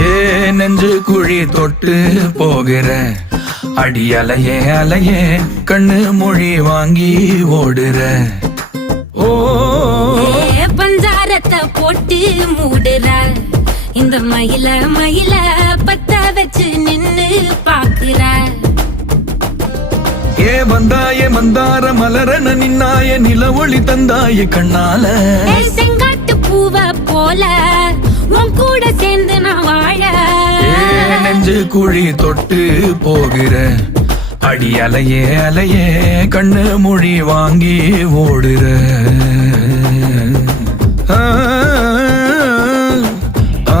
ஏ நெஞ்சு குழி தொட்டு போகிற அடி அலையே அலையே கண்ணு மொழி வாங்கி ஓடுற. ஓ பஞ்சாரத்தை போட்டு மூடுற இந்த மயில மயில பத்த வச்சு நின்னு பாக்குற. ஏ வந்தாய மந்தார மலரன நின்னாய நில ஒளி தந்தாய கண்ணால. செங்காட்டு பூவ போல உன் கூட சேர்ந்து நான் வாழ. நெஞ்சு குழி தொட்டு போகிற அடி அலையே அலையே கண்ணு மொழி வாங்கி ஓடுற. ஆ ஆ